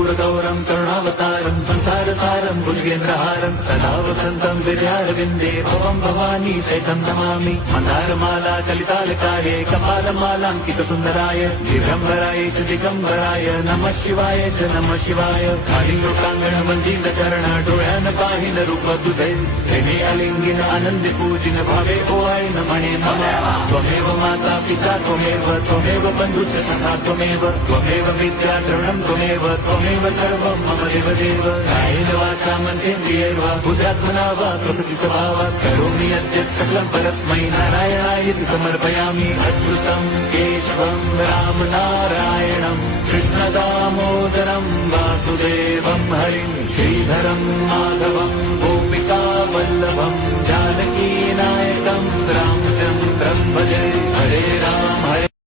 कर्पूरगौरं करुणावतारं संसारसारं भुजगेन्द्रहारं सदा वसन्तं विद्यारविन्दे भवं भवानी सहितं नमामि मन्दारमाला कलितालकारे कपालमालाङ्कितसुन्दराय दिगम्बराय च दिगम्बराय नमः शिवाय च नमः शिवाय कालिंगोटांगण वंदित चरण डोळ्यान पाहिन रूप तुझे प्रेमे अलिंगिन आनंदी पूजिन भावे ओवाळीन म्हणे नमः त्वमेव माता पिता त्वमेव बंधुश्च सखा त्वमेव विद्या द्रविणं त्वमेव सर्वं मम देवदेव कायेन वाचा मनसेन्द्रियैर्वा बुद्ध्यात्मना वा प्रकृति स्वभावात् करोमि यद्यत् सकलं परस्मै नारायणायति समर्पयामि अच्युतं केशवं राम नारायणं कृष्णदामोदरं वासुदेवं हरिं श्रीधरं माधवं गोपिका वल्लभं जानकी नायकं रामचन्द्रं भजे हरे राम हरे